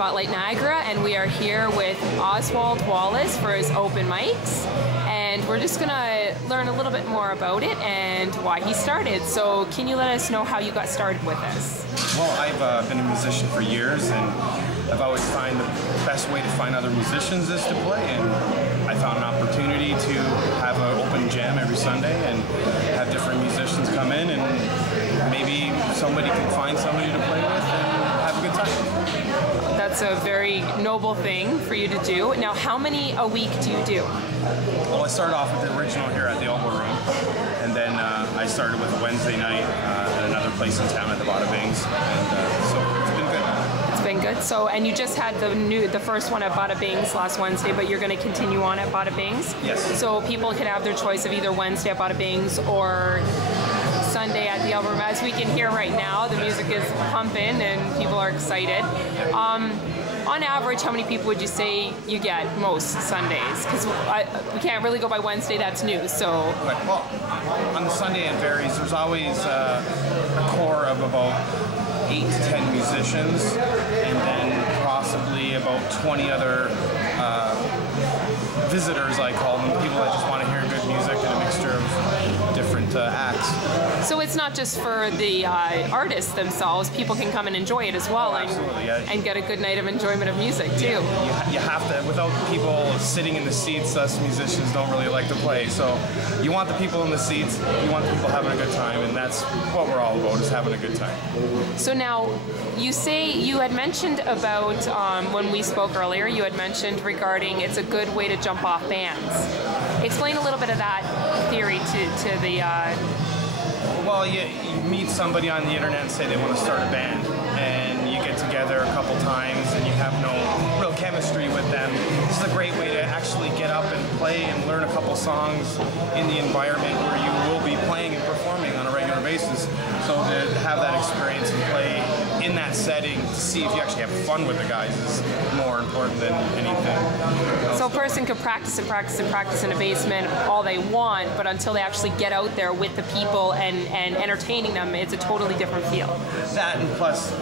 Spotlight Niagara, and we are here with Oswald Wallace for his open mics, and we're just gonna learn a little bit more about it and why he started. So can you let us know how you got started with this? Well, I've been a musician for years, and I've always found the best way to find other musicians is to play, and I found an opportunity to have an open jam every Sunday and have different musicians come in, and maybe somebody can find somebody to play with and have a good time. That's a very noble thing for you to do. Now, how many a week do you do? Well, I started off with the original here at the Elbow Room, and then I started with a Wednesday night at another place in town at the Bada Bings, and so it's been good. It's been good. So, and you just had the first one at Bada Bings last Wednesday, but you're going to continue on at Bada Bings? Yes. So people could have their choice of either Wednesday at Bada Bings or Sunday at the Elbow Room. As we can hear right now, the music is pumping and people are excited. On average, how many people would you say you get most Sundays? Because we can't really go by Wednesday, that's new, so. Right. Well, on the Sunday it varies. There's always a core of about 8 to 10 musicians, and then possibly about 20 other visitors, I call them, people that just want to hear good music and a mixture of different acts. So it's not just for the artists themselves, people can come and enjoy it as well. Oh, absolutely, yeah. And get a good night of enjoyment of music too. You have to, without people sitting in the seats, us musicians don't really like to play, so you want the people in the seats, you want the people having a good time, and that's what we're all about, is having a good time. So now, you say, you had mentioned about, when we spoke earlier, you had mentioned regarding it's a good way to jump off bands. Explain a little bit of that theory to the... Well, you meet somebody on the internet and say they want to start a band, and you get together a couple times and you have no real chemistry with them. This is a great way to actually get up and play and learn a couple songs in the environment where you will be playing and performing on a regular basis. So to have that experience and play in that setting to see if you actually have fun with the guys is more important than anything. So a person could practice and practice and practice in a basement all they want, but until they actually get out there with the people and entertaining them, it's a totally different feel. That, and plus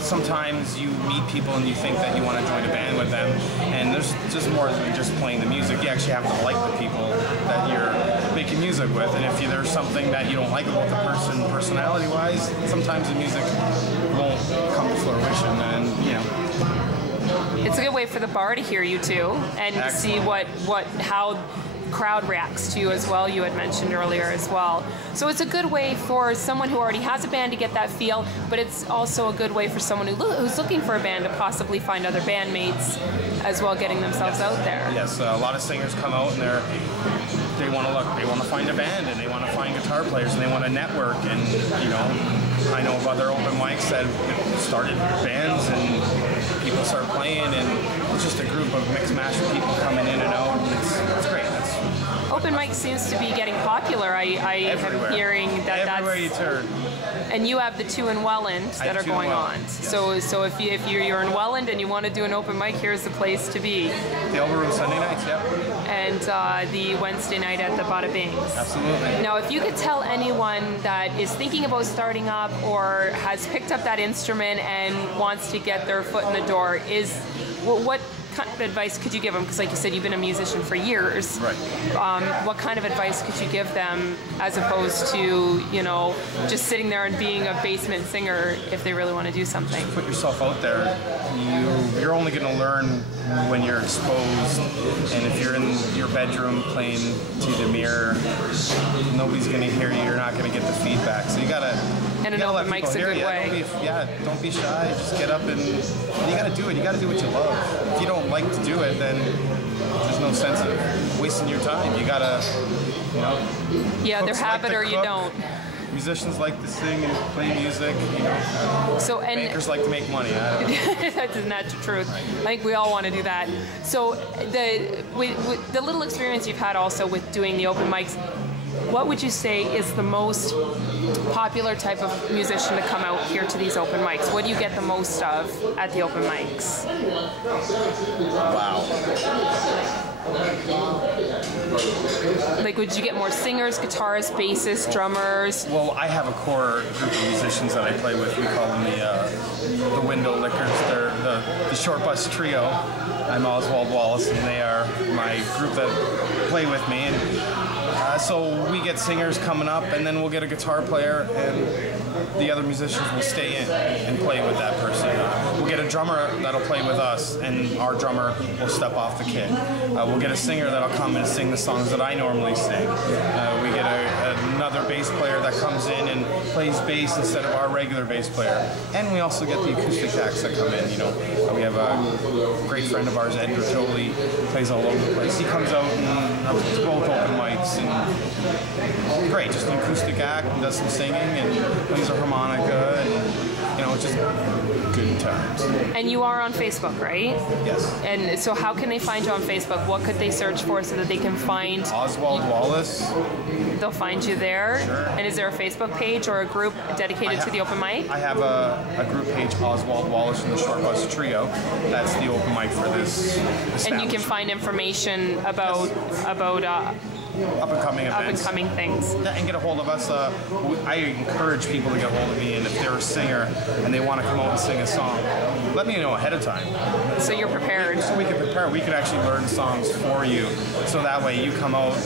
sometimes you meet people and you think that you want to join a band with them, and there's just more than just playing the music. You actually have to like the people that you're making music with, and if there's something that you don't like about the person personality-wise, sometimes the music won't come to fruition, and you know. It's a good way for the bar to hear you too, and Excellent. see how crowd reacts to you as well, you had mentioned earlier as well. So it's a good way for someone who already has a band to get that feel, but it's also a good way for someone who's looking for a band to possibly find other bandmates as well, getting themselves out there. Yes, a lot of singers come out and they want to find a band, and they want to find guitar players, and they want to network, and you know, I know of other open mics that started bands and people start playing, and it's just a group of mixed mash of people coming in and out, and it's great. Open mic seems to be getting popular. I am hearing that everywhere you turn. And you have the two in Welland that are going on. Yes. So if you're in Welland and you want to do an open mic, here's the place to be. The Elbow Room Sunday nights, yeah. And the Wednesday night at the Bada Bings. Absolutely. Now, if you could tell anyone that is thinking about starting up or has picked up that instrument and wants to get their foot in the door, what kind of advice could you give them? Because like you said, you've been a musician for years. Right. What kind of advice could you give them as opposed to, you know, just sitting there and being a basement singer if they really want to do something? Put yourself out there. You're only going to learn when you're exposed, and if you're in your bedroom playing to the mirror, nobody's going to hear you. You're not going to get the feedback. So you got to. And an open mic's a good way. Don't be shy. Just get up and you got to do it. You got to do what you love. If you don't like to do it, then there's no sense of wasting your time. You got to, you know. Yeah, either have it or you don't. Musicians like to sing and play music, you know. So, and bankers like to make money. I don't know. That's not the truth. I think we all want to do that. So with the little experience you've had also with doing the open mics, what would you say is the most popular type of musician to come out here to these open mics? What do you get the most of at the open mics? Wow. Like, would you get more singers, guitarists, bassists, drummers? Well, I have a core group of musicians that I play with. We call them the Window Lickers. They're the Short Bus Trio. I'm Oswald Wallace, and they are my group that play with me. And so we get singers coming up, and then we'll get a guitar player, and the other musicians will stay in and play with that person. We'll get a drummer that'll play with us, and our drummer will step off the kit. We'll get a singer that'll come and sing the songs that I normally sing. We get another bass player that comes in and plays bass instead of our regular bass player. And we also get the acoustic acts that come in. You know, we have a great friend of ours, Edgar Jolie, plays all over the place. He comes out and does both open mics, and great, just an acoustic act and does some singing and plays a harmonica, and you know, it's just good times. And you are on Facebook, right? Yes. And so how can they find you on Facebook? What could they search for so that they can find Oswald Wallace. They'll find you there. Sure. And is there a Facebook page or a group dedicated to the open mic? I have a group page, Oswald Wallace and the Short Bus Trio. That's the open mic for this. And you can find information about up-and-coming events. Up-and-coming things. Yeah, and get a hold of us. I encourage people to get a hold of me, and if they're a singer and they want to come out and sing a song, let me know ahead of time. So you're prepared. So we can prepare. We can actually learn songs for you, so that way you come out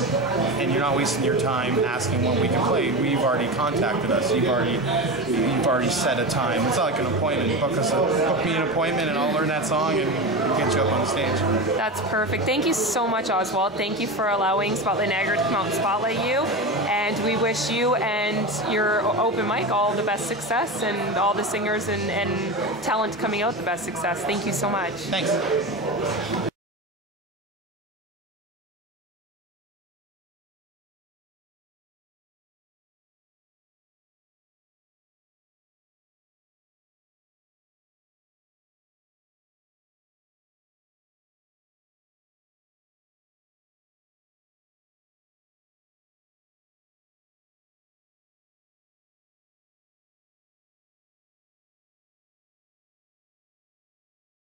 and you're not wasting your time asking when we can play. We've already contacted us. You've already set a time. It's not like an appointment. Book me an appointment, and I'll learn that song and get you up on the stage. That's perfect. Thank you so much, Oswald. Thank you for allowing Spotlight Niagara to come out and spotlight you. And we wish you and your open mic all the best success, and all the singers and talent coming out the best success. Thank you so much. Thanks.